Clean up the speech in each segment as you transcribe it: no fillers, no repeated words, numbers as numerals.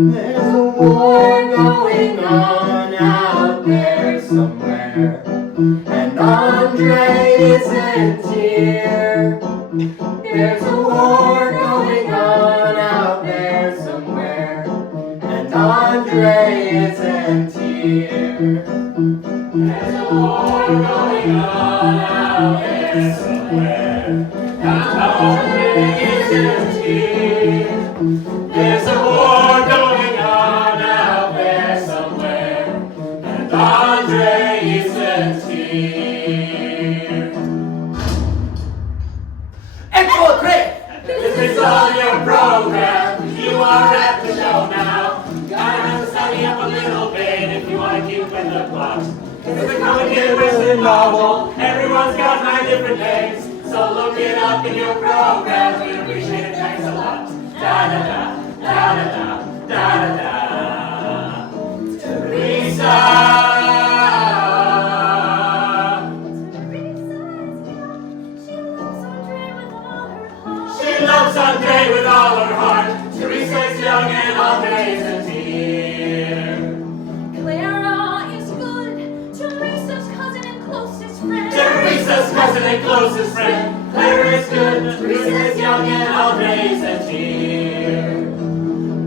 There's a war going on out there somewhere, and Andre isn't here. There's a war going on out there somewhere, and Andre isn't here. There's a war going on out there somewhere, and Andre isn't here. There's a war going on out there somewhere, and Andre isn't here. Eckle 3! This is all your program. You are at the show now. Gotta have to study up a little bit if you want to keep with the plot. It's a complicated Western novel. Everyone's got 9 different names, so look it up in your program. We'd appreciate it. Thanks a lot. Da da da. Da da da, da da da. Teresa. She loves Andre with all her heart. Teresa's young and Andre isn't here. Clara is good. Teresa's cousin and closest friend. Teresa's cousin and closest friend. Clara is good. Teresa's young and Andre isn't here.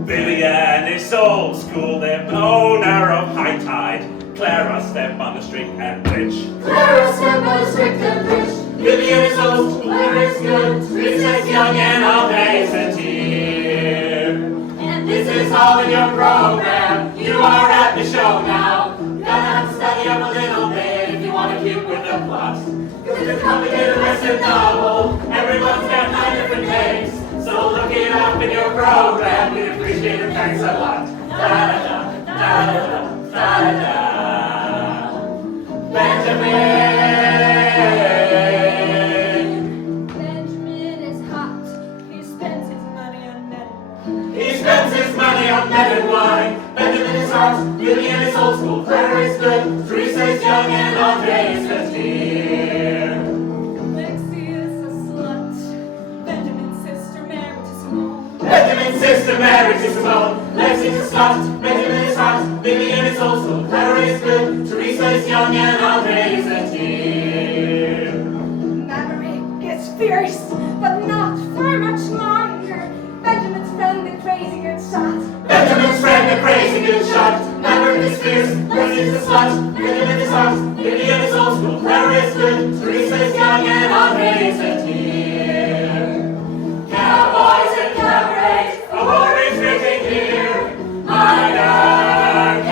Vivian is old school, the owner of High Tide. Clara step on the street and bitch. Clara step on the street and bitch. Vivian is old school, Clara is good. Teresa's young and Andre isn't here. And this is all in your program. You are at the show now. You're gonna have to study up a little bit if you want to keep with the plot. Cause it's a complicated Western novel. Everyone's got 9 different names. So look it up in your program, we'd appreciate it, thanks a lot. Da-da-da, da-da-da, da-da-da. Benjamin! Benjamin is hot. He spends his money on men and wine. He spends his money on men and wine. Benjamin is hot, Vivian is old school, Clara is good, Teresa is young and Andre is 15. Lexi is a slut. Benjamin's sister married to Simone. Benjamin's sister married to Simone. Lexi's a slut, Benjamin is hot, Vivian is old school, Clara is good, Teresa is young and Andre is 15. Maverick is fierce, but not for much longer. Benjamin's friend, the crazy good shot. Benjamin's friend, the crazy good shot. Maverick is fierce, Lexi's a slut, Benjamin is hot, Vivian is old school, Clara is good, Teresa is young and Andre is 15. Cowboys and Cabarets, a war is raging here. Minor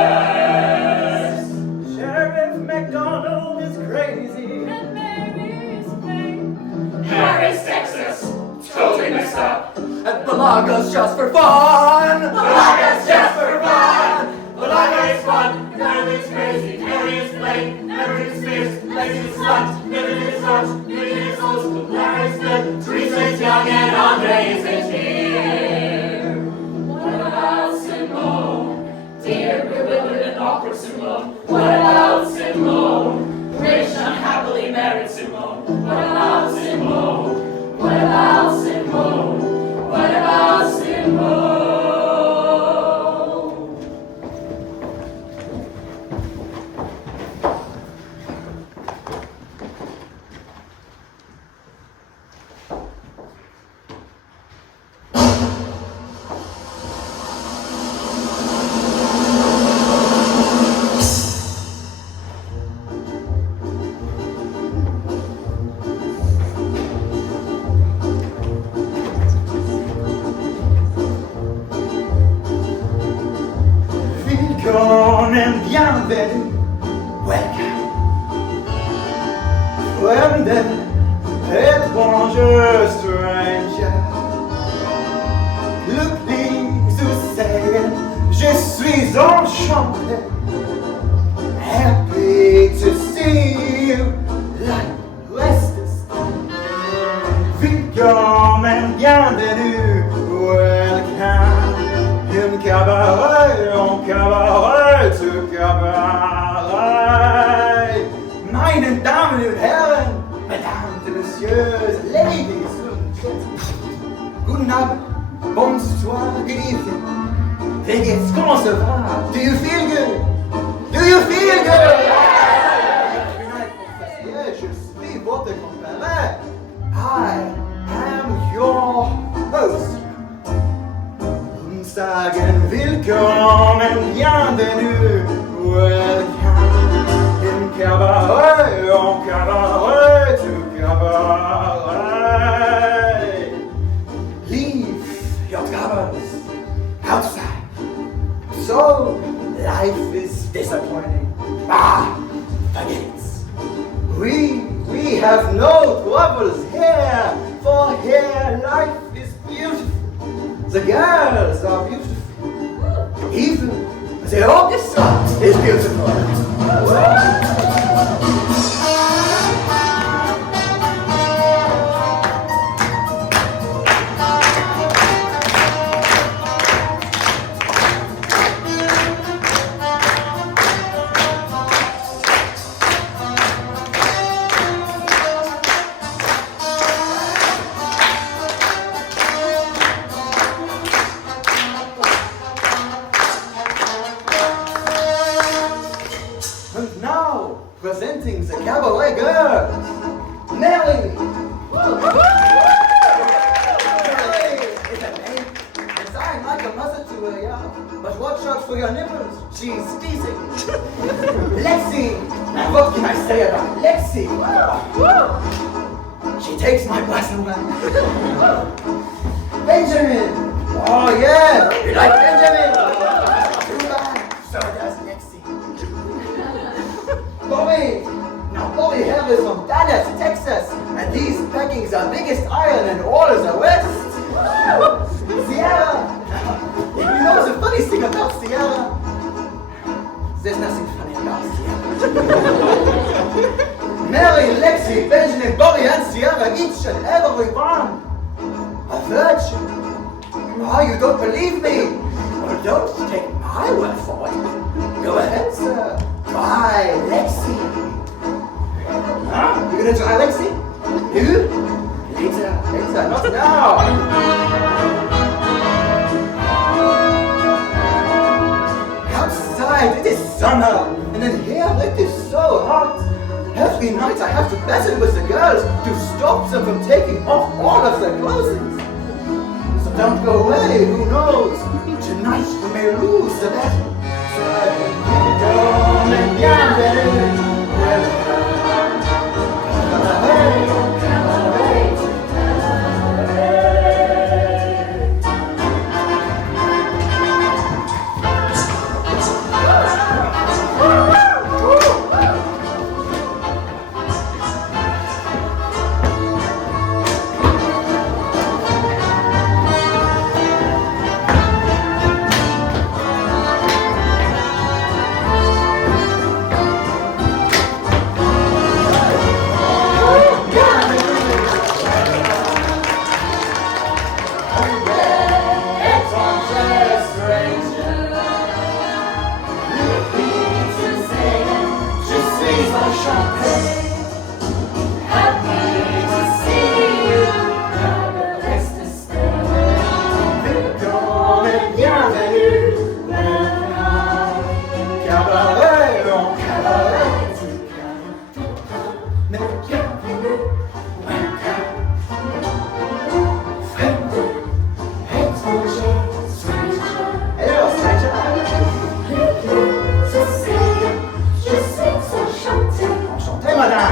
characters. Sheriff McDonald is crazy. And Mary is plain. Harris, Texas, totally messed up. And Balaga's just for fun. Balaga's just for fun. Balaga is fun. Harry is crazy. Harry is plain. Maverick is fierce. Lexi is slut. Vivian is hot. Vivian is old school. Clara is good. Teresa is young and Andre is here. What about Simone? Dear, bewildered and awkward Simone. What about Simone? Rich, unhappily married Simone. What about Simone? What about Simone? What about Simone? Bienvenue, welcome. Friend, étranger, stranger. Le please to say, je suis enchanté. Happy to see you like West. Welcome and bienvenue, welcome in Cabaret. Cabaret, en Cabaret, Cabaret. Meine Damen und Herren, Mesdames et Messieurs, Ladies und Gentlemen. Guten Abend, bonsoir, good evening. Wie geht's? Comment ça va? Do you feel good? Do you feel good? Je suis votre compère. I am your host. Sagen willkommen, bienvenue, welcome in Cabaret, en Cabaret, to Cabaret. Leave your troubles outside. So life is disappointing. Forget it. We have no troubles here, for here life is beautiful. The girls are beautiful. Even the orchestra is beautiful. Presenting the Cabaret girls, Nelly. Nelly is a name designed like a mother to her young, but watch out for your nipples. She's teasing. Lexi, now what can I say about Lexi? She takes my glass away. Benjamin. Oh yeah, you like Benjamin? Too bad. So does Lexi. Bobby! Now Bobby Hell is from Dallas, Texas, and these peggings are biggest iron in all of the West. Sierra! You know the funny thing about Sierra? There's nothing funny about Sierra. Mary, Lexi, Benjamin, Bobby, and Sierra, each and every one, a virgin. Oh, you don't believe me? Well, don't take my word for it. Go ahead, sir. Try Lexi. Huh? You gonna try Lexi? You? Later, not now. Outside it is summer, and in here it is so hot. Every night I have to battle with the girls to stop them from taking off all of their clothing. So don't go away, who knows? Tonight we may lose the battle. Madame.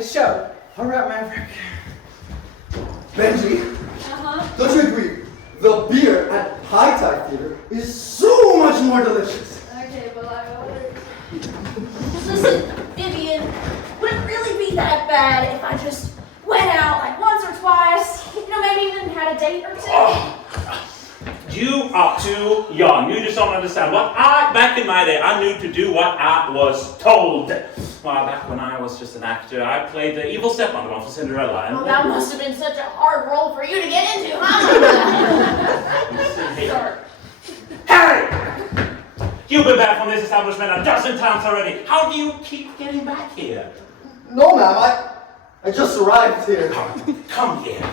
Show. All right, Maverick. Benji, don't you agree? The beer at High Tide Theater is so much more delicious. Okay, well, I ordered. Listen, Vivian, would it really be that bad if I just went out like once or twice? You know, maybe even had a date or two? Oh. You are too young. You just don't understand. Back in my day, I knew to do what I was told. Well, back when I was just an actor, I played the evil stepmother for Cinderella. And that must have been such a hard role for you to get into, huh? Harry! You've been back from this establishment a dozen times already. How do you keep getting back here? No, ma'am. I just arrived here. Come here.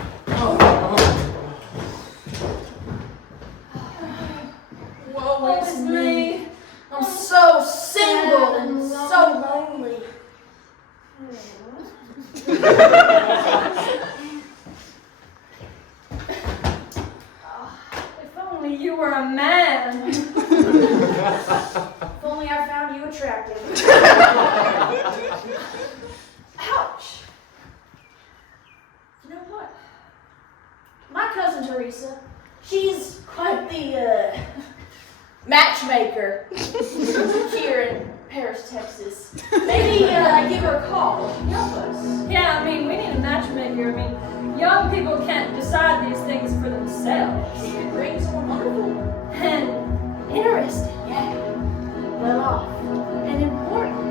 Woe is me. I'm so single and so lonely. If only you were a man. If only I found you attractive. Ouch. You know what? My cousin Teresa, she's quite the matchmaker here in Paris, Texas. Maybe give her a call. Help us. Yeah, I mean, we need a matchmaker. I mean, young people can't decide these things for themselves. She could bring someone wonderful And interesting, yeah. Well off and important.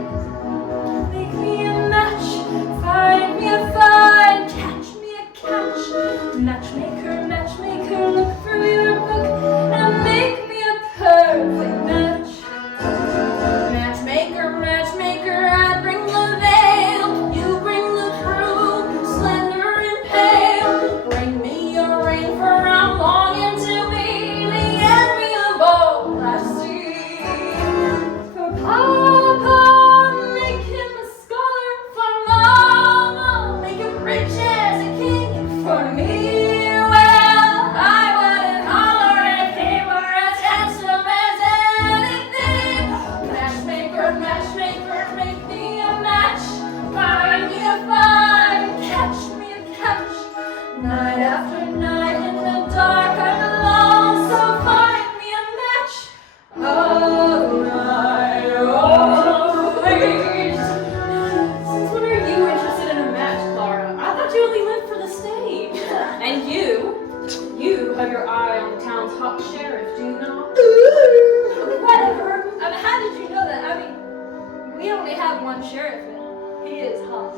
make me a match, find me a find, catch me a catch. Matchmaker, matchmaker, look through your book and make me a perfect match. Matchmaker, matchmaker, I bring the veil. You bring the truth, slender and pale. Bring me a ring, for I'm longing to be the envy of all I see. For Papa, make him a scholar. For Mama, make him rich as a king. For me, well, I wouldn't holler if he were as handsome as anything. Matchmaker, matchmaker, make me a match. Find me a find, catch me a catch. night after night in the dark I'm alone, so find me a match. All night, always. Since when are you interested in a match, Clara? I thought you only lived for the stage. And you have your eye on the town's hot sheriff, do you not? Whatever. I mean, how did you know that? I mean, we only have one sheriff and he is hot.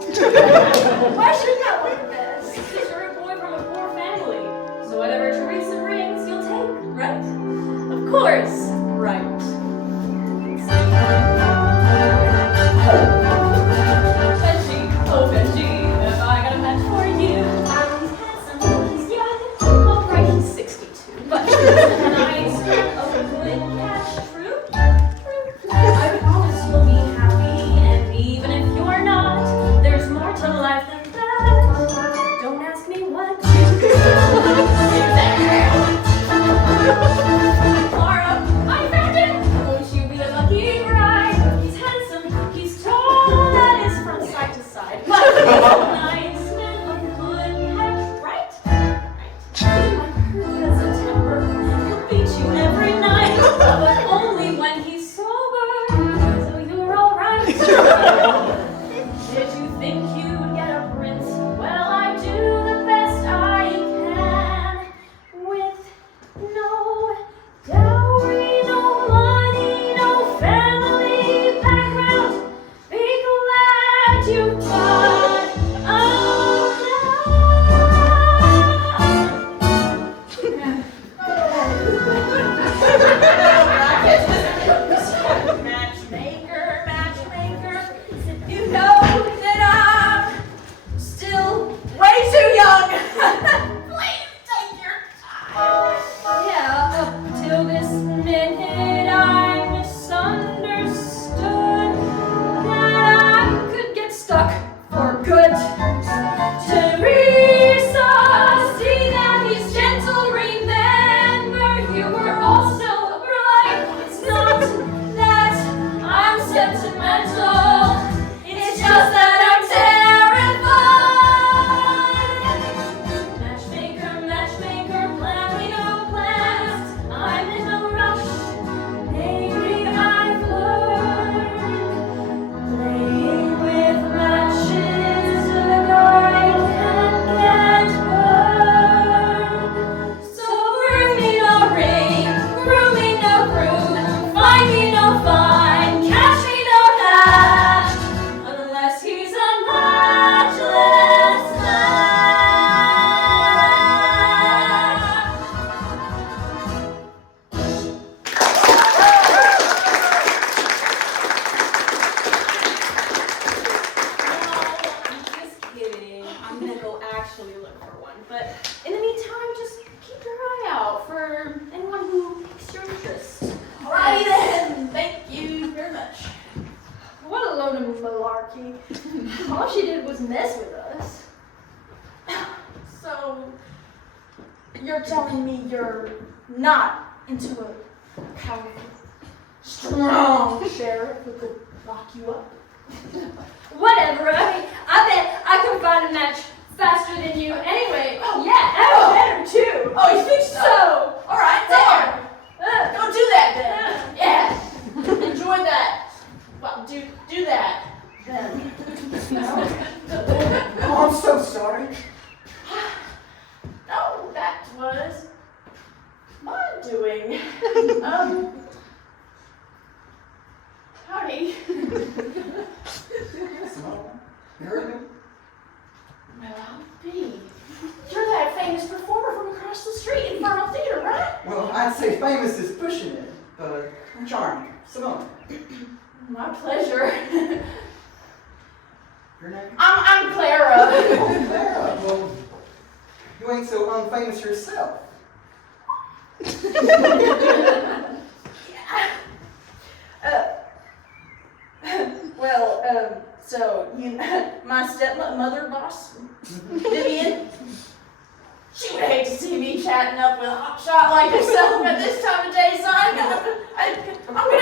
Why shouldn't I want the best? Because you're a boy from a poor family. So whatever Teresa brings, you'll take, right? Of course, right. Benji, oh Benji, have I got a match for you? He's handsome, he's young, alright, he's 62. But he's nice, a good catch, true? I promise you'll be happy, and even if you're not, there's more to life than that. actually look for one. But in the meantime, just keep your eye out for anyone who piques your interest. Alrighty then. Thank you very much. What a load of malarkey. All she did was mess with us. So, you're telling me you're not into a powerful, strong sheriff who could lock you up? Whatever, I bet I can find a match faster than you anyway. Oh. Yeah, and better too. Oh, you think so? Alright, there. Go do that then. Yeah. Enjoy that. Well, do that then. Oh, I'm so sorry. No, that was my doing. Howdy. Small. Miracle. Well, I'll be. You're that famous performer from across the street in Infernal Theater, right? Well, I'd say famous is pushing it, but charming. Simone. My pleasure. Your name? I'm Clara. Oh, Clara. Well, you ain't so unfamous yourself. So my stepmother boss, Vivian, she would hate to see me chatting up with a hotshot like yourself at this time of day, so I'm gonna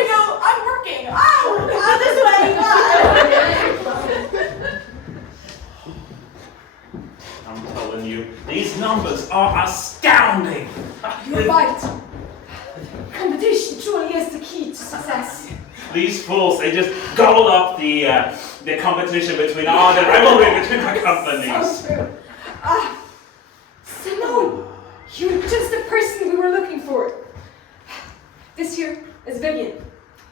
go, I'm working. Oh, this way, bye. I'm telling you, these numbers are astounding. You're right. Competition truly is the key to success. These fools, they just gobble up the competition between all the rivalry between our companies. So true. Simone, you're just the person we were looking for. This here is Vivian.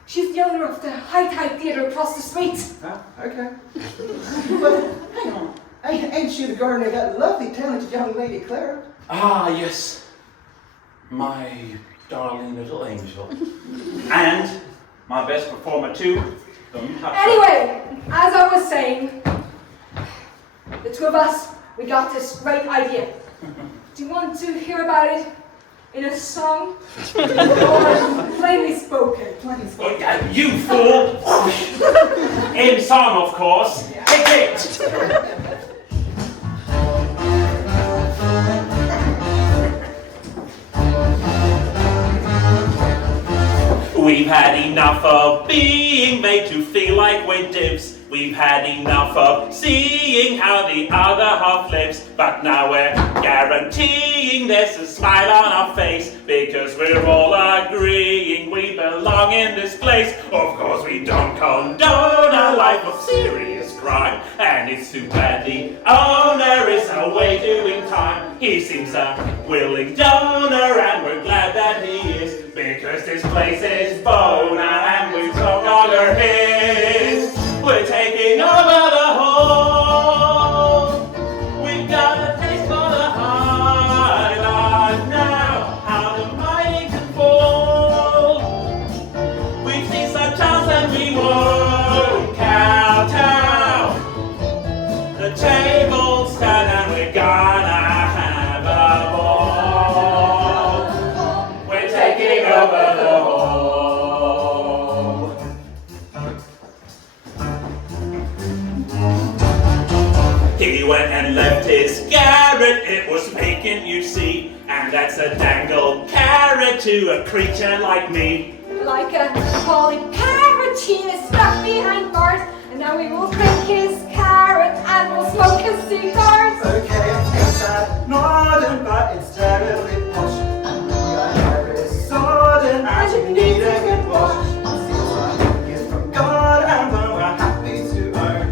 She's the owner of the High Tide Theater across the street. Oh, okay. But hang on. Ain't she the gardener of that lovely, talented young lady, Clara? Ah, yes. My darling little angel. And my best performer too. Don't you touch her. Anyway, as I was saying, the two of us, we got this great idea. Do you want to hear about it in a song? Or plainly spoken? Oh, yeah, you fool! In song, of course. Take it! We've had enough of being made to feel like we're divs. We've had enough of seeing how the other half lives. But now we're guaranteeing there's a smile on our face, because we're all agreeing we belong in this place. Of course we don't condone a life of serious crime, and it's too bad the owner is away doing time. He seems a willing donor, and we're glad that he is, because this place is Bona and we're no longer his. We're taking over the whole. We've got a taste for the high life now. How the mighty can fall. We've seen such chance and we won't kowtow. The tables stand and we're gonna have a ball. We're taking over the whole. He went and left his garret, it was vacant, you see, and that's a dangle carrot to a creature like me. Like a Polly Carrotine is stuck behind bars, and now we will drink his carrot and we'll smoke his cigars. Okay, it's that northern, but it's terribly posh. Your hair is sodden and you need a good wash. Seems like a gift from God, and we're happy to earn.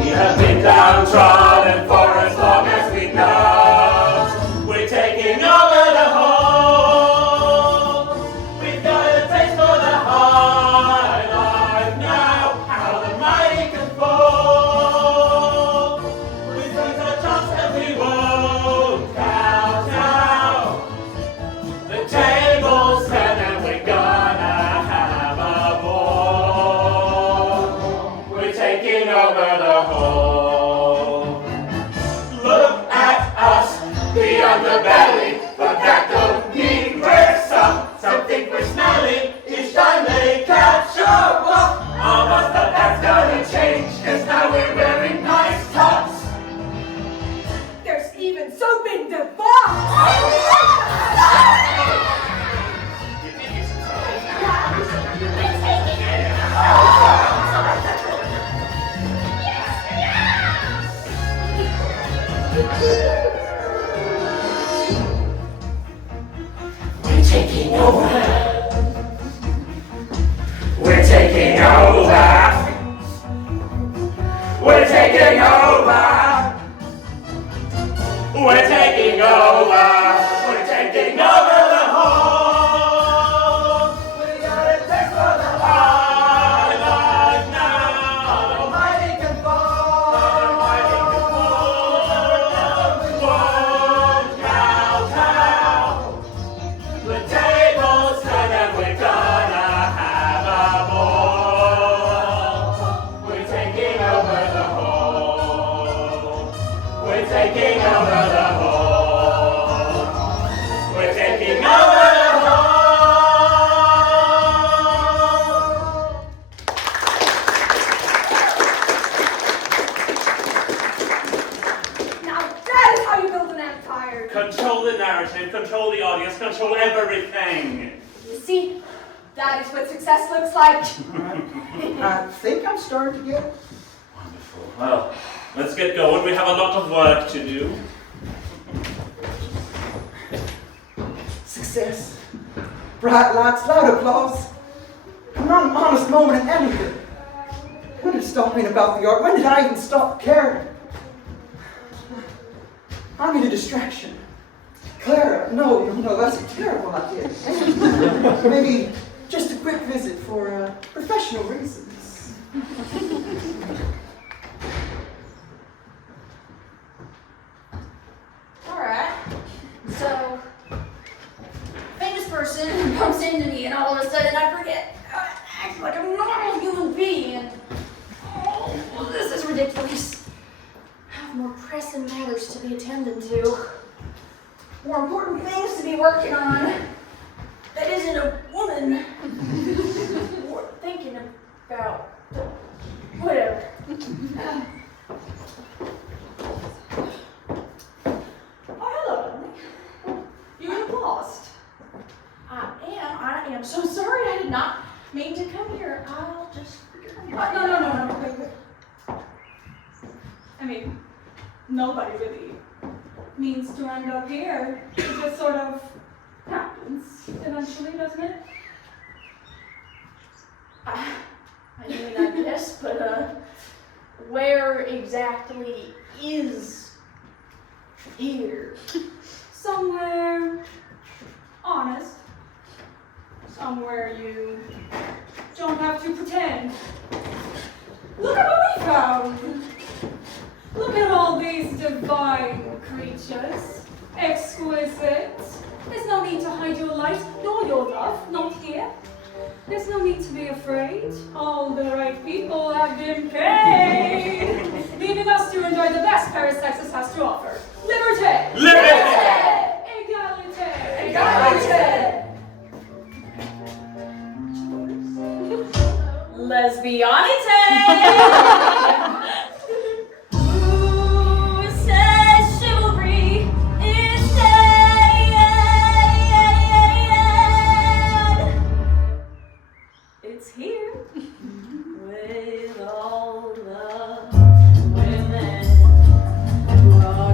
We have been downtrodden for as long as we know. We're taking over the whole. We've got a taste for the high life now. How the mighty can fall. We've got a chance and we won't kowtow. The table's set and we're gonna have a ball. We're taking over the whole. the belly, but that don't mean we're some. Some think we're smelly each time they catch a bluff. All of us, but that's gonna change, 'cause now we're wearing nice tops. There's even soap in the box! We're taking over. We're taking over. We're taking over. We're taking over. We're taking over the whole. We got a taste for the high life now. The mighty can fall. The mighty can fall. One cow. The table's turned and we're gonna have a ball. We're taking over the whole. We're taking over the whole. We're taking over the whole. Now that is how you build an empire! Control the narrative, control the audience, control everything. You see, that is what success looks like. I think I'm starting to get it. Wonderful. Well, let's get going. We have a lot of work to do. Success. Bright lights, loud applause. An honest moment in anything. When did it stop being about the art? When did I even stop caring? I need a distraction. Clara, no, that's a terrible idea. Maybe just a quick visit for professional reasons. Alright, so, famous person bumps into me and all of a sudden I forget how to act like a normal human being and, oh, well, this is ridiculous. I have more pressing matters to be attended to. More important things to be working on. That isn't a woman. More thinking about, whatever. Oh, hello, Emily. You look lost. I am so sorry. I did not mean to come here. I'll just... No. Wait. I mean, nobody really means to end up here. It just sort of happens eventually, doesn't it? I mean, I guess, but, where exactly is here? Somewhere honest. Somewhere you don't have to pretend. Look at what we found. Look at all these divine creatures. Exquisite. There's no need to hide your light, nor your love, not here. There's no need to be afraid. All the right people have been paid, leaving us to enjoy the best Paris, Texas has to offer. Liberté! Liberté! Égalité! Égalité! Lesbianité! Who says chivalry is dead? It's here with all the women who are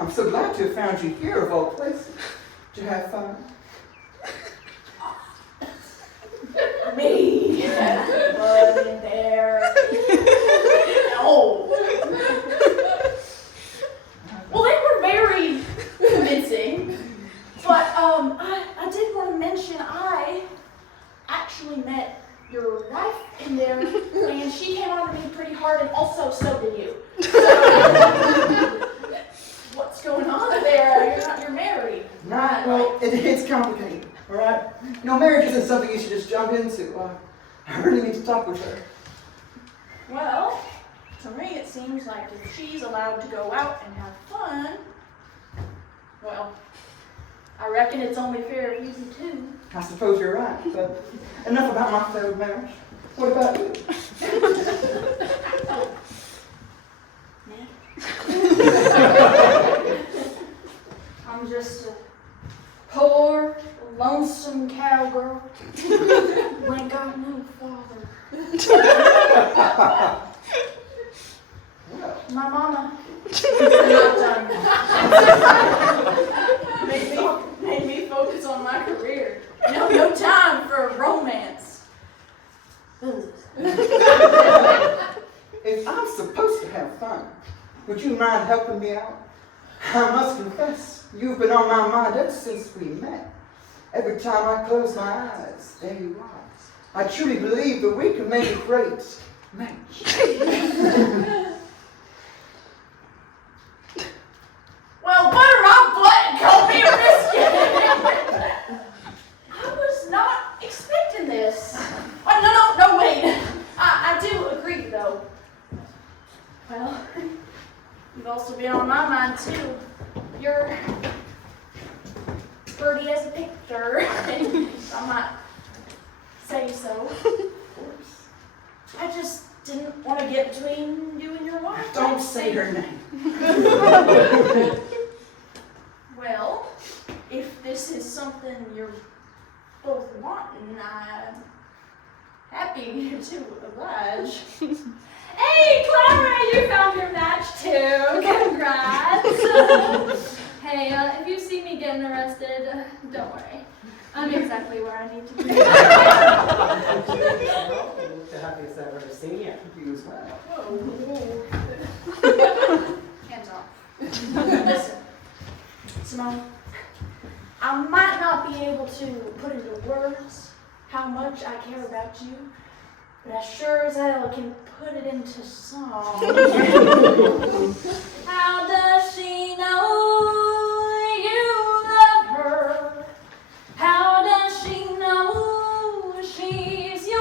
I'm so glad to have found you here of all places. Did you have fun? Me. Wasn't there. No. Well, they were very convincing. But I did want to mention I actually met your wife in there, and she came on to me pretty hard, and also so did you. So, what's going on there? You're married. Right, well, it's complicated, all right? You know, marriage isn't something you should just jump into. I really need to talk with her. Well, to me it seems like if she's allowed to go out and have fun, well, I reckon it's only fair if you do too. I suppose you're right, but enough about my failed marriage. What about you? I'm just a poor, lonesome cowgirl who ain't got no father. Well, My mama not done. Made me focus on my career. No time for romance. if I'm supposed to have fun, would you mind helping me out? I must confess, you've been on my mind ever since we met. Every time I close my eyes, there you are. I truly believe that we can make a great match. Well, butter my butt and call me a biscuit. I was not expecting this. Oh, no, wait. I do agree, though. Well, you've also been on my mind, too. You're pretty as a picture. I might say so. Of course. I just didn't want to get between you and your wife. Don't say her name. Well, if this is something you're both wanting, I'm happy to oblige. Hey, Clara, you found your match too. Congrats. Hey, if you see me getting arrested, don't worry. I'm exactly where I need to be. The happiest I've ever seen you. You as well. Whoa. Hands off. Listen, Simone, I might not be able to put into words how much I care about you, but I sure as hell can put it into song. How does she know you love her? How does she know she's yours?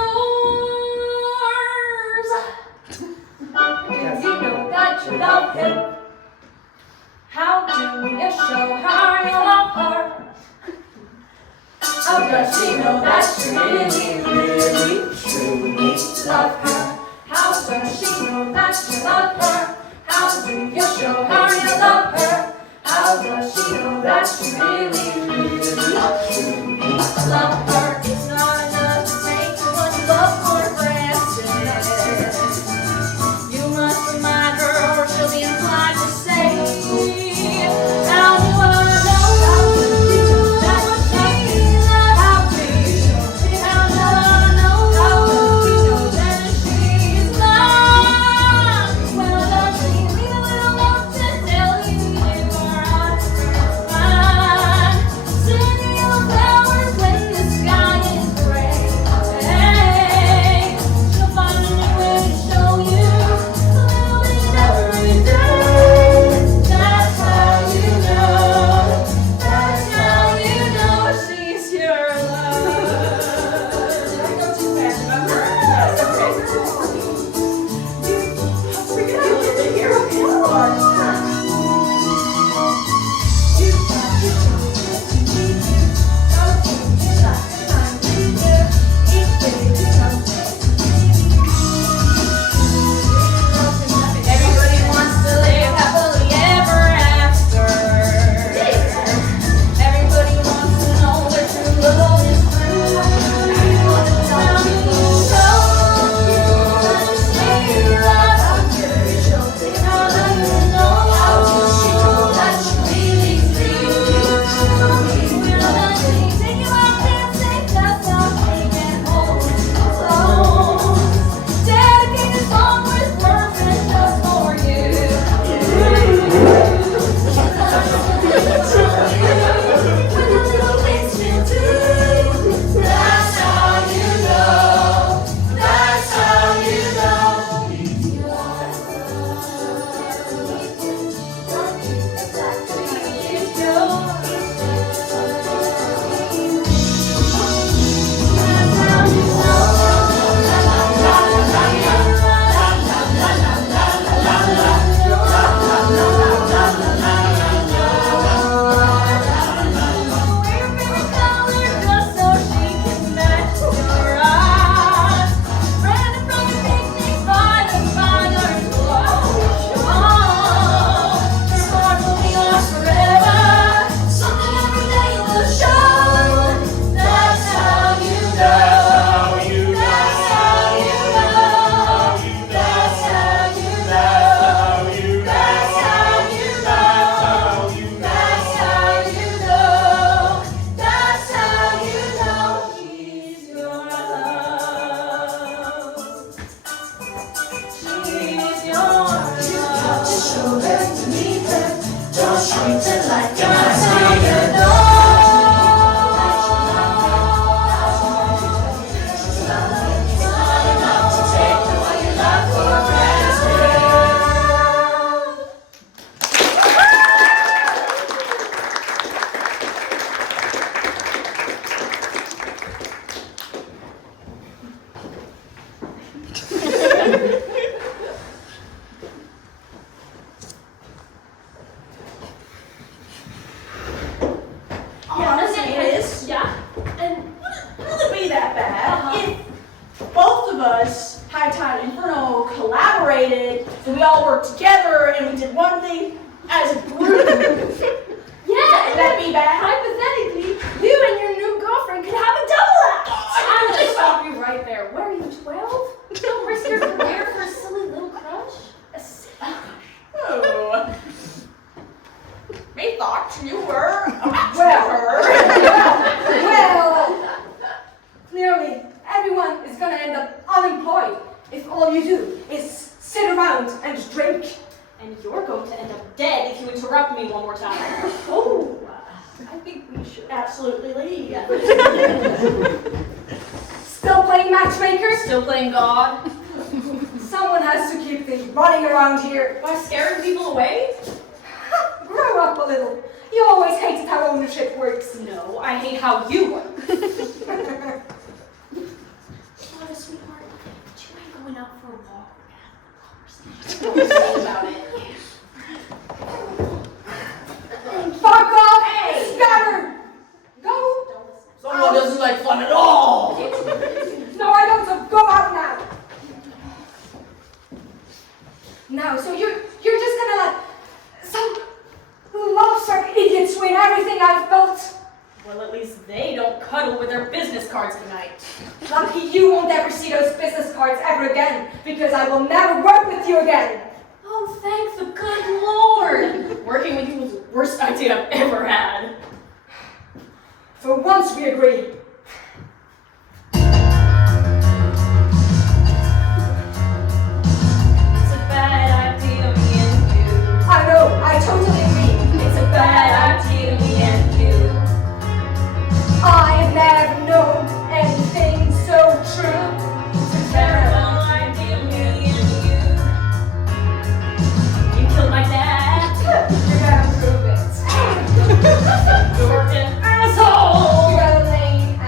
Do you know that you love him? How do you show her you love her? How does she know that you really, really, truly love her? How does she know that you love her? How do you show her you love her? How does she know that you really, really, truly love her? It's not enough to take someone's love for granted. You must remind her or she'll be inclined to say, how do I know that she's not happy? How do I know that she's not? Well, does she really want to tell you you are on her mind? Send you flowers when the sky learn to meet her. Don't shrink to life, you're my savior. You're an asshole! You gotta lay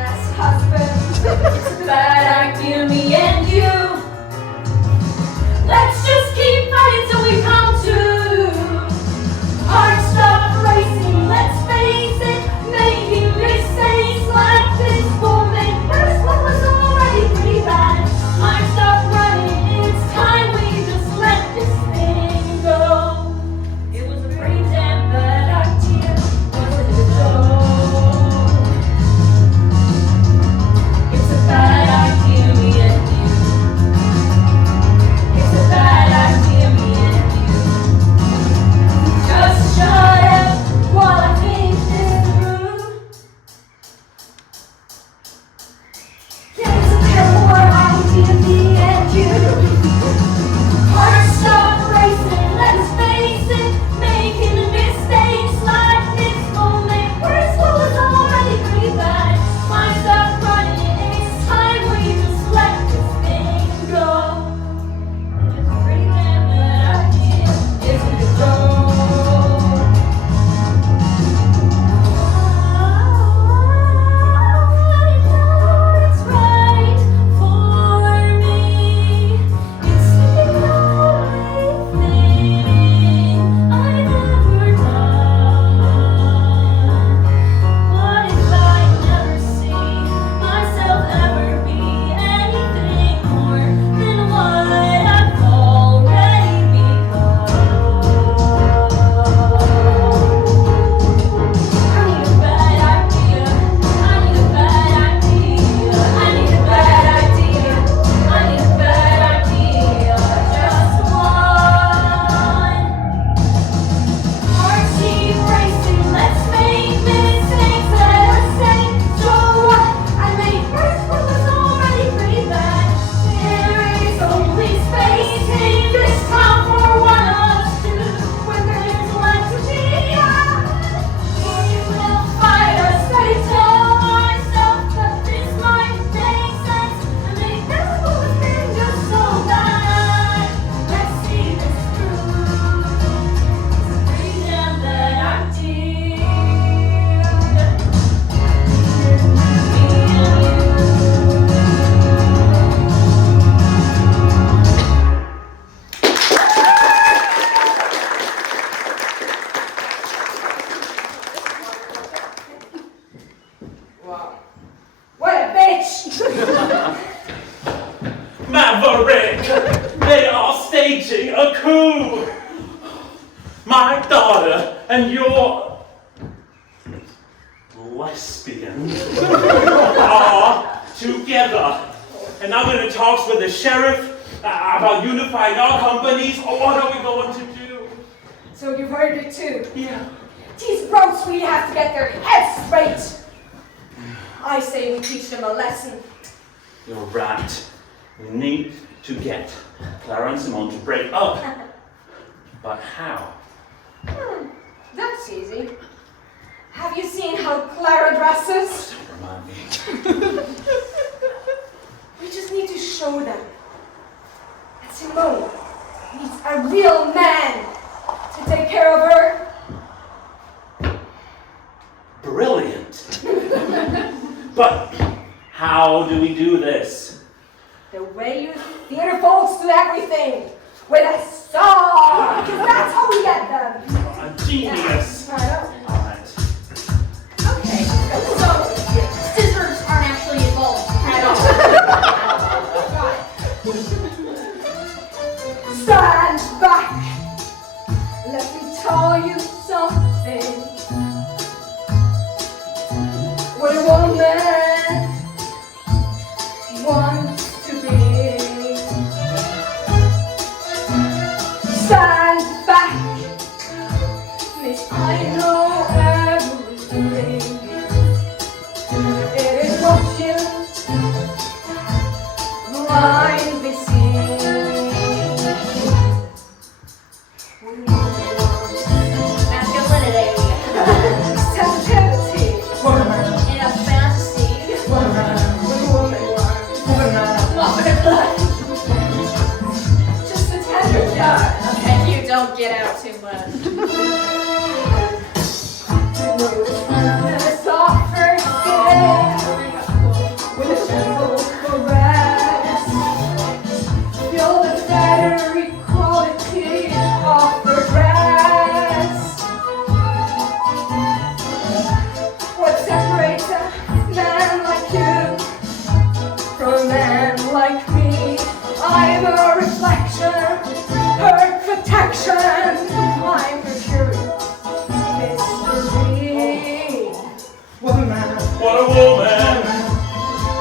staging a coup. My daughter and your lesbian are together. And I'm in talks with the sheriff about unifying our companies. Oh, what are we going to do? So you've heard it too? Yeah. These brutes really have to get their heads straight. I say we teach them a lesson. You're right. We need to get Clara and Simone to break up. But how? That's easy. Have you seen how Clara dresses? Don't remind me. We just need to show them that Simone needs a real man to take care of her. Brilliant. But how do we do this? The way you theater folks do everything. With a star. Because that's how we get them. A genius. I know. All right. Okay, so scissors aren't actually involved at all. Stand back. Let me tell you something. What a woman wants to be. Stand back, miss, I know everything. It is what you blindly see. Masculinity. Sensitivity. In a fantasy. Just a tender jar. Okay, you don't get out too much. And a soft first kiss with a gentle caress. Feel the feathery quality of her dress. What separates a man like you from a man like me? I'm a reflection, her protection. I'm her curious mystery. What a man. What a woman.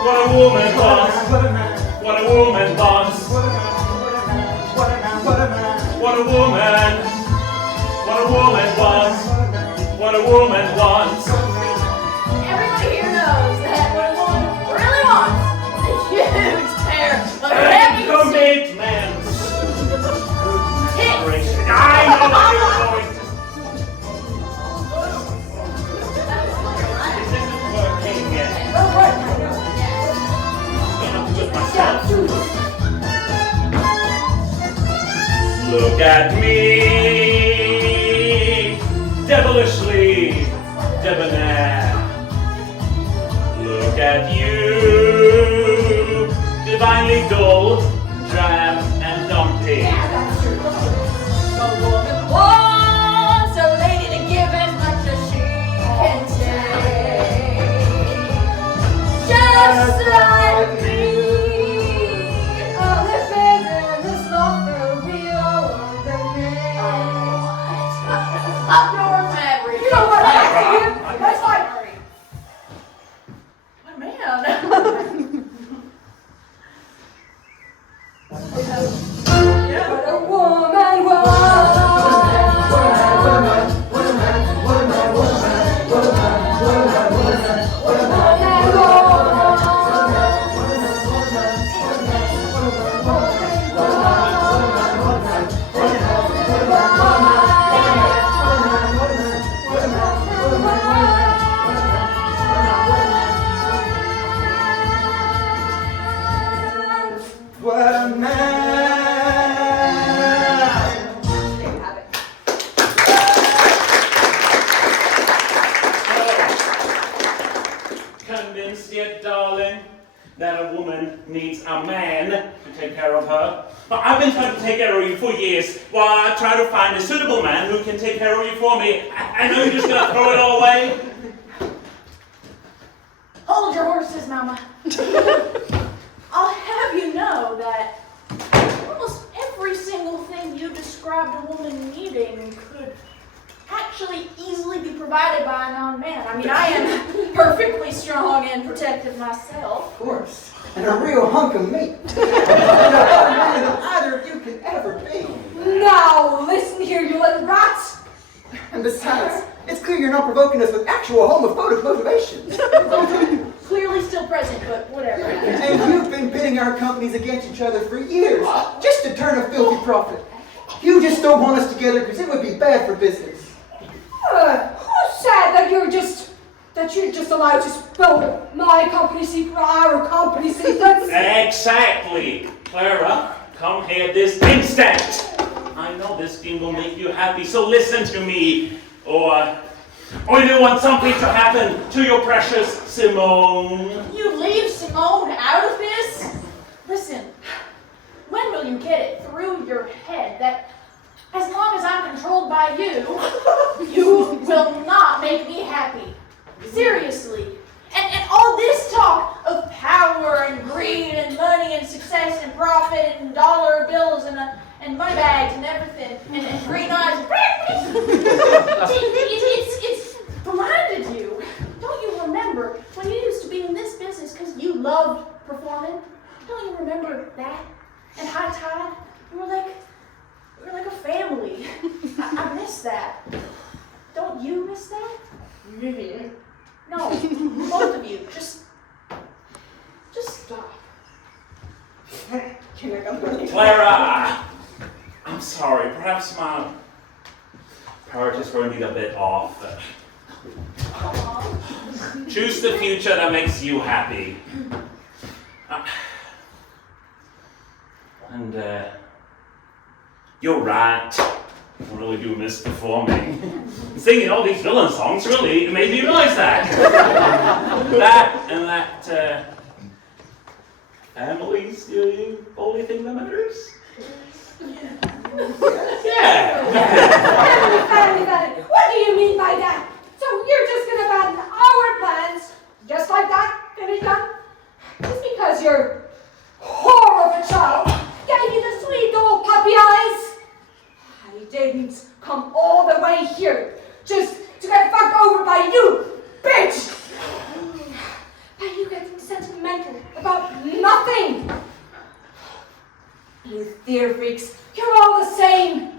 What a woman wants. What a man. What a woman wants. What a man. What a man. What a man. What a woman. What a woman wants. What a woman wants. Everybody here knows that what a woman really wants is a huge pair of heavy Commitment. tits. I know what you're going to. This isn't working yet. Oh, right, I know. I'm gonna do it myself. Yeah, Look at me, devilishly debonair. Look at you, divinely dull, drab, and dumpy. that's true. A woman wants a lady to give as much as she can take. Just like me. All the business of the real underneath. Up north, Maverick. You know what? That's fine. What a man. What a woman wants. What a man! There you have it. Convinced yet, darling, that a woman needs a man to take care of her? But I've been trying to take care of you for years while I try to find a suitable man who can take care of you for me. I know you're just gonna throw it all away. Hold your horses, Mama. I'll have you know that almost every single described a woman needing could actually easily be provided by a non-man. I mean, I am perfectly strong and protective myself. Of course. And a real hunk of meat. A better man than either of you can ever be. Now, listen here, you little rats. And besides, it's clear you're not provoking us with actual homophobic motivations. Clearly still present, but whatever. And you've been pitting our companies against each other for years, just to turn a filthy profit. You just don't want us together because it would be bad for business. Who said that you're just allowed to spill my company secret, our company secrets? Exactly. Clara, come here this instant. I know this scheme will make you happy, so listen to me. Or you want something to happen to your precious Simone. You leave Simone out of this? Listen, when will you get it through your head that as long as I'm controlled by you, you will not make me happy? Seriously. And all this talk of power and greed and money and success and profit and dollar bills and money bags and everything and green eyes. It's blinded you. Don't you remember when you used to be in this business because you loved performing? Don't you remember that? And High Tide? We were like a family. I miss that. Don't you miss that? No, both of you. Just stop. Clara! I'm sorry, perhaps my priorities were indeed a bit off. Choose the future that makes you happy. And you're right. I really do miss performing. Singing all these villain songs really made me realize that. That family's the only thing that matters. Yeah. Family. What do you mean by that? So you're just gonna abandon our plans, just like that, finish done? Just because your whore of a child gave you the sweet old puppy eyes? I didn't come all the way here just to get fucked over by you, bitch! By you getting sentimental about nothing! You theater freaks, you're all the same!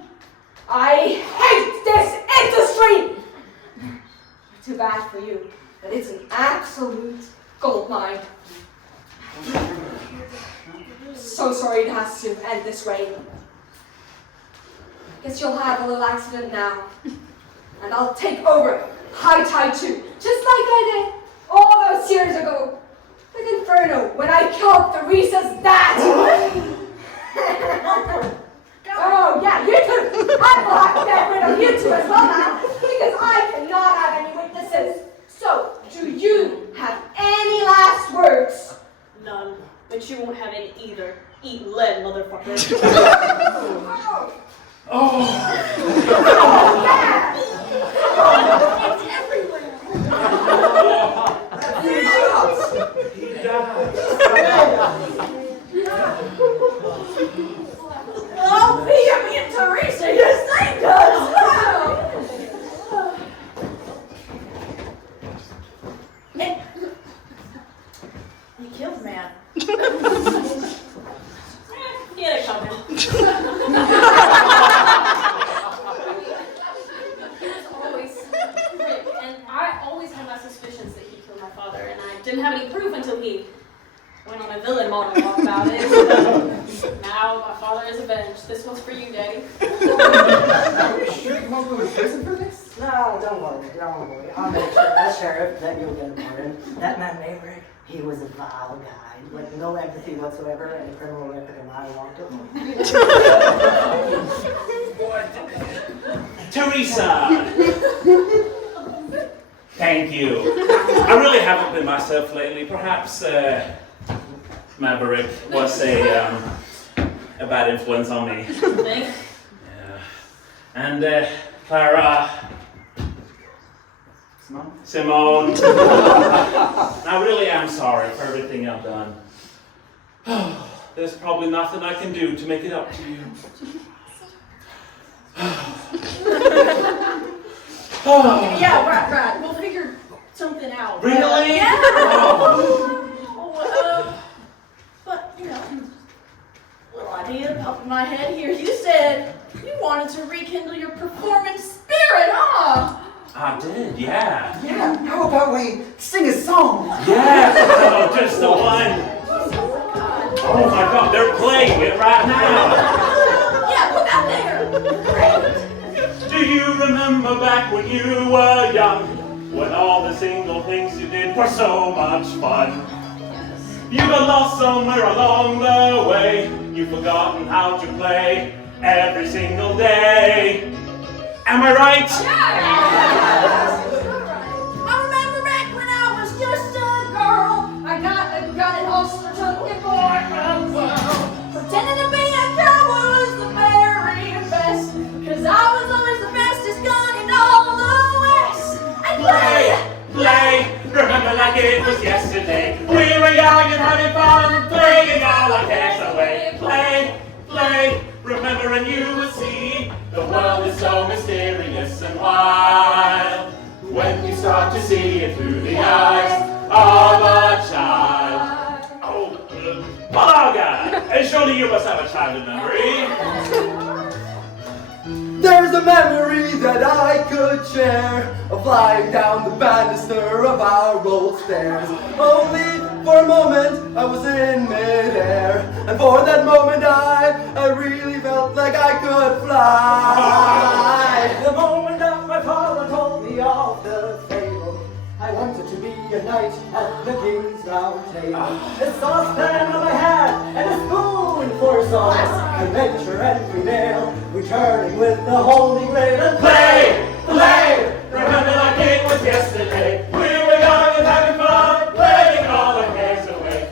I hate this industry! Too bad for you, but it's an absolute goldmine. So sorry it has to end this way. Guess you'll have a little accident now. And I'll take over High Tide too, just like I did all those years ago with Inferno when I killed Theresa's dad. Oh yeah, you too. I will have to get rid of you two as well now, because I cannot have any witnesses. So, do you have any last words? None. But you won't have any either. Eat lead, motherfucker. Oh. Oh yeah! It's everywhere. He died. Oh, me and Teresa, your thing does! You killed man. He had it coming. He was always Rick, and I always had my suspicions that he killed my father, and I didn't have any proof until he went on a villain monologue about it. Now my father is avenged. This one's for you, Daddy. Are you sure you won't go to prison for this? No, don't worry. I'll make sure as sheriff that you'll get a pardon. That man Yorick, he was a vile guy, with no empathy whatsoever, and a criminal record, and I want him. Teresa! Thank you. I really haven't been myself lately. Perhaps Maverick was a bad influence on me. Think? Yeah. And Clara. Simone. I really am sorry for everything I've done. There's probably nothing I can do to make it up to you. Yeah, right. We'll figure something out. Really? Yeah. Oh. But, little idea popped in my head here. You said you wanted to rekindle your performance spirit, huh? I did, yeah. Yeah, how about we sing a song? Yeah, oh, just the one. Oh my God, they're playing it right now. Yeah, put that there. Great. Do you remember back when you were young, when all the single things you did were so much fun? You got lost somewhere along the way. You've forgotten how to play every single day. Am I right? Yeah. I remember back when I was just a girl. I got a gun and holster took it for the world. Pretending to be a cowboy was the very best. Cause I was always the fastest gun in all the West. And Play, remember like it was yesterday. We were young and having fun, playing all our cares away. Play, remember and you will see the world is so mysterious and wild when you start to see it through the eyes of a child. Oh, Malaga! And surely you must have a childhood memory. There's a memory that I could share of flying down the banister of our old stairs. Only for a moment I was in midair, and for that moment I really felt like I could fly. The moment that my father told me of the fable, I wanted to be a knight at the king's round table. A saucepan on my hat and a spoon for sauce, adventure and prevail, returning with the holy grail and Play, remember like it was yesterday. We were young and having fun, playing all our cares away.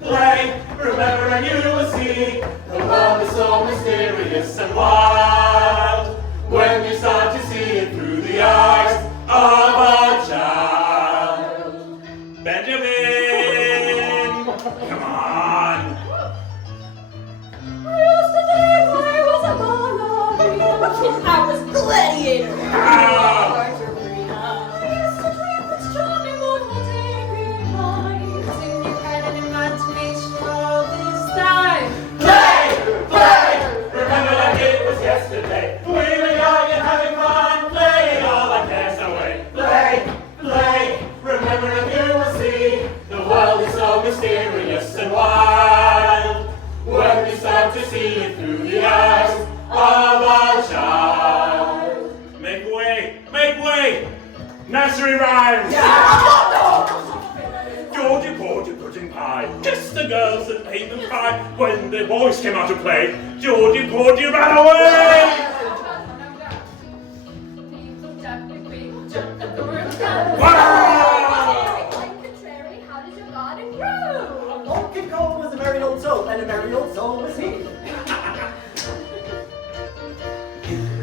Play, remember and you will see the world is so mysterious and wild when you start to see it through the eyes of a child. Benjamin, come on. I used to think I was a ballerina. I was gladiator. Ah. I used to dream Prince Charming would take me mine. Sing you had an imagination all this time. Play, remember like it was yesterday. We were young and having fun, playing all our cares away. Play, remember and you will see the world is so mysterious and wild when we start to see it through the eyes of a child. Make way, nursery rhymes. Georgie Porgy pudding pie, kissed the girls and made them cry. When the boys came out to play, Georgie Porgy ran away. Donkey Kong was a merry old soul, and a merry old soul was he.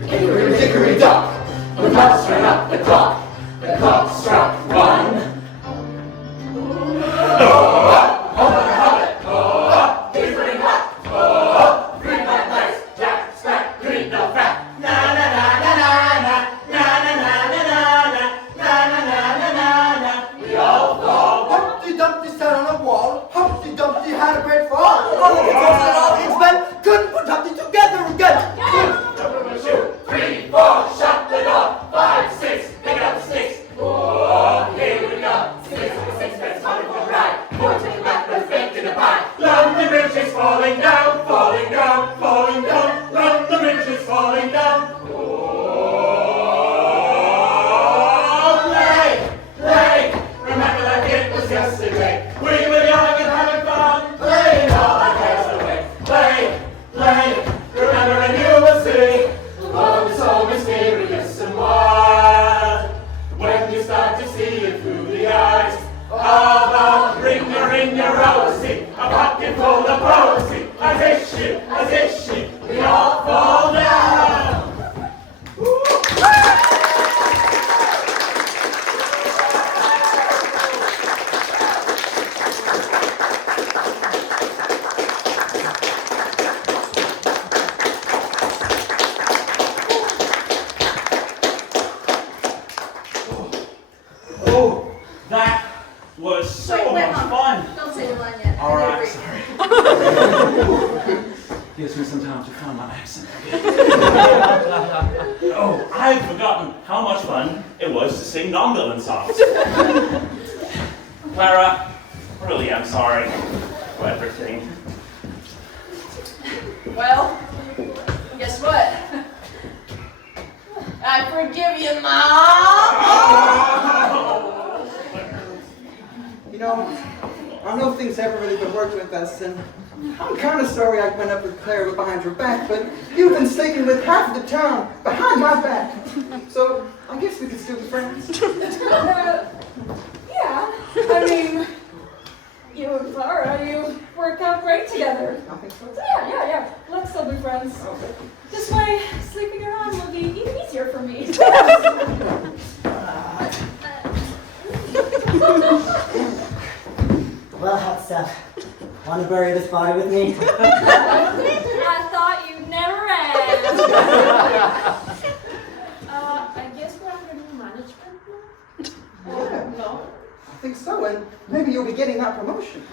Hickory dickory dock, the clock ran up the clock. The clock struck one. He's running hot. Green light lights, Jack, Stack, Green found my accent again. Oh, I've forgotten how much fun it was to sing non-villain songs. Clara, really, I'm sorry for everything. Well, guess what? I forgive you, Mom! You know, I know things haven't really been working with us, and I'm kind of sorry I went up with Clara behind your back, but you've been sleeping with half of the town behind my back. So I guess we could still be friends. Yeah, I mean, you and Clara, you work out great together. I think so. So yeah, let's still be friends. Okay. This way, sleeping around will be even easier for me. Well, hot stuff. Want to bury this body with me? I thought you'd never ask. I guess we're under new management now? Yeah. No. I think so, and maybe you'll be getting that promotion.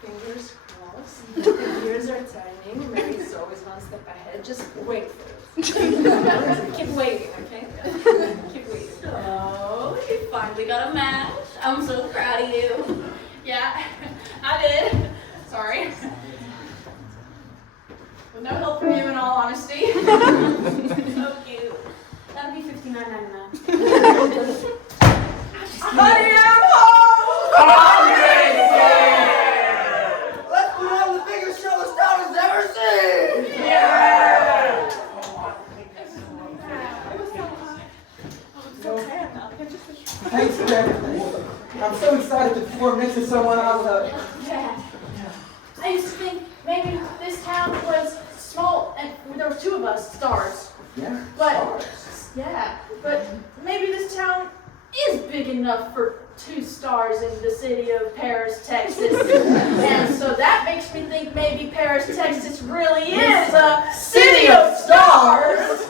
Fingers crossed. The gears are turning. Mary's always one step ahead. Just wait for it. Keep waiting, okay? Keep waiting. So, you finally got a match. I'm so proud of you. Yeah, I did. Sorry. With no help from you, in all honesty. So cute. That'll be $59.99. Honey, I'm home! Let's put on the biggest show the town has ever seen! Thanks for everything. I'm so excited to perform next to someone I love. Yeah. I used to think maybe this town was small and there were two of us, stars. Yeah. But, but maybe this town is big enough for 2 stars in the city of Paris, Texas. And so that makes me think maybe Paris, Texas really is a city of stars.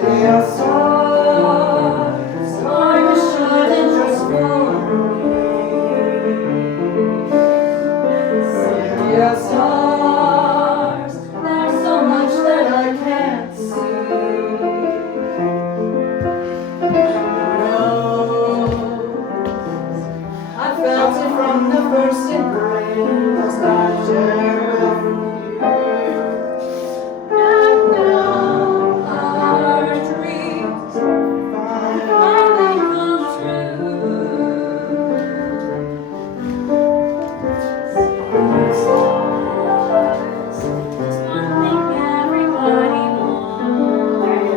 City of stars, are you shining just for me? City of stars, there's so much that I can't see. No, I felt it from the first embrace I shared with you. And now our dreams finally come true. Stars, there's one thing everybody wants.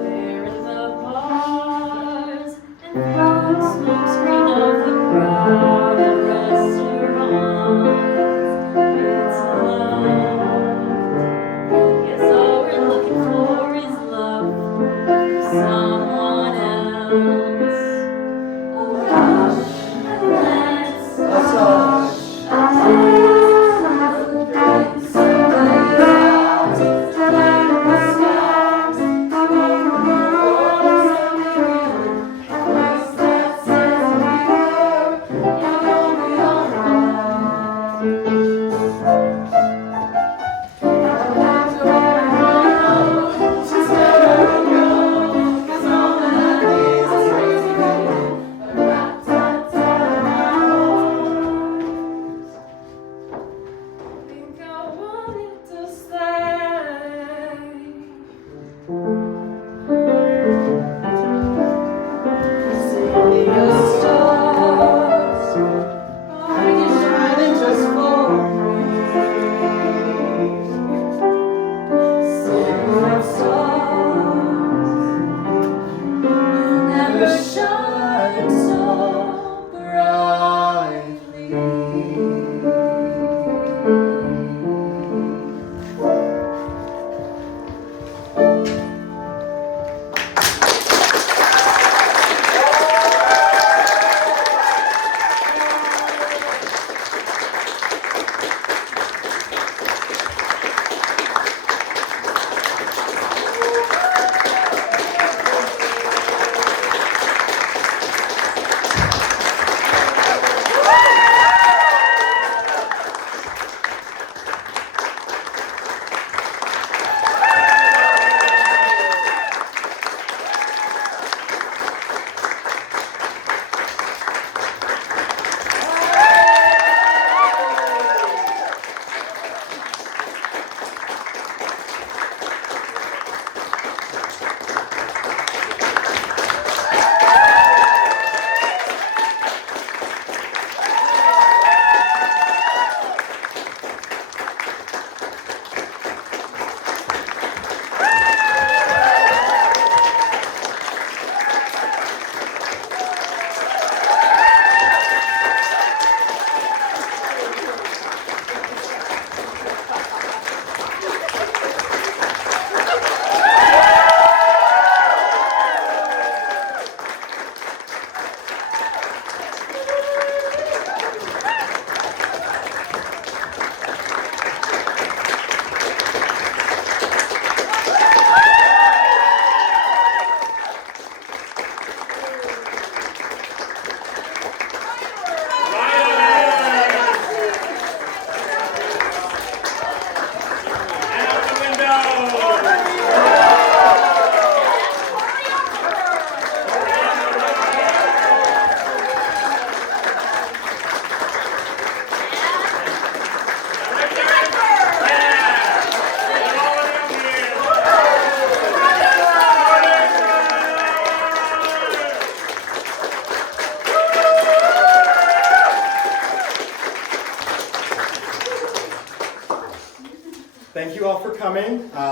They're in the bars and throwing smoke screen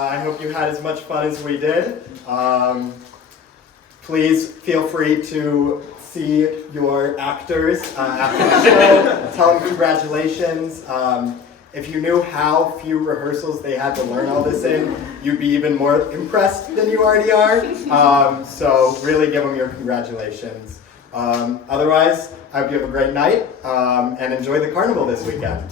I hope you had as much fun as we did. Please feel free to see your actors after the show. Tell them congratulations. If you knew how few rehearsals they had to learn all this in, you'd be even more impressed than you already are. So really give them your congratulations. Otherwise, I hope you have a great night and enjoy the carnival this weekend.